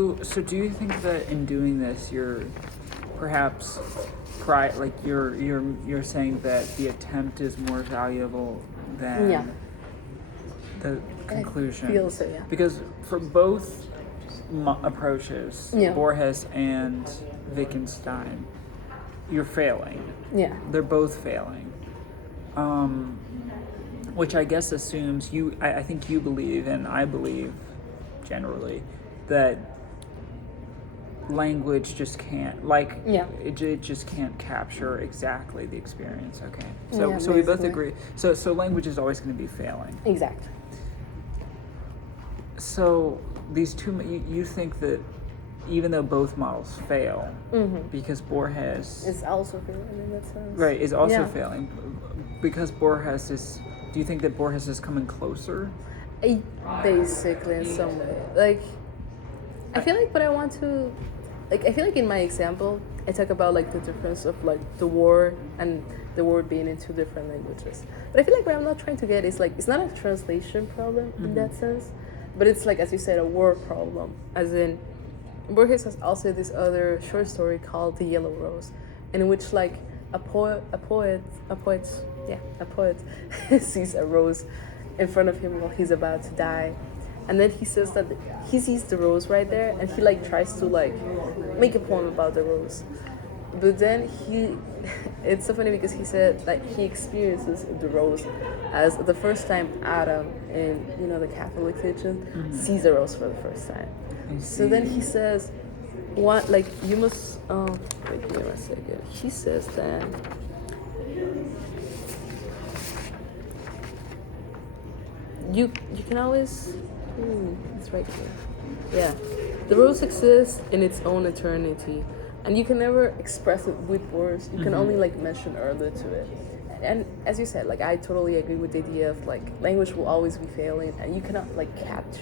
So do you think that in doing this, you're perhaps you're saying that the attempt is more valuable than Yeah. the conclusion? I feel so, yeah. Because for both approaches, Yeah. Borges and Wittgenstein, you're failing. Yeah. They're both failing. Which I guess assumes I think you believe, and I believe generally, that language just can't, Yeah. it just can't capture exactly the experience. Okay. So Yeah, so we both basically. agree. So language is always going to be failing. Exactly. So these two, you think that even though both models fail, because Borges It's also failing in that sense. right is also Yeah. failing, because Borges is. Do you think that Borges is coming closer? Basically, in some way. Like, I feel like, but I want to, like, I feel like in my example, I talk about like the difference of like the war and the word being in two different languages. But I feel like what I'm not trying to get is like, it's not a translation problem in that sense, but it's like, as you said, a word problem. As in, Borges has also this other short story called The Yellow Rose, in which like a poet sees a rose in front of him while he's about to die, and then he says that he sees the rose right there, and he like tries to like make a poem about the rose, but then it's so funny because he said that he experiences the rose as the first time Adam in the Catholic religion sees a rose for the first time. So then he says, "What? Like you must." Wait, give me a second. He says that. You can always. It's right here. Yeah, the rose exists in its own eternity, and you can never express it with words. You can only like mention earlier to it. And as you said, like I totally agree with the idea of like language will always be failing, and you cannot like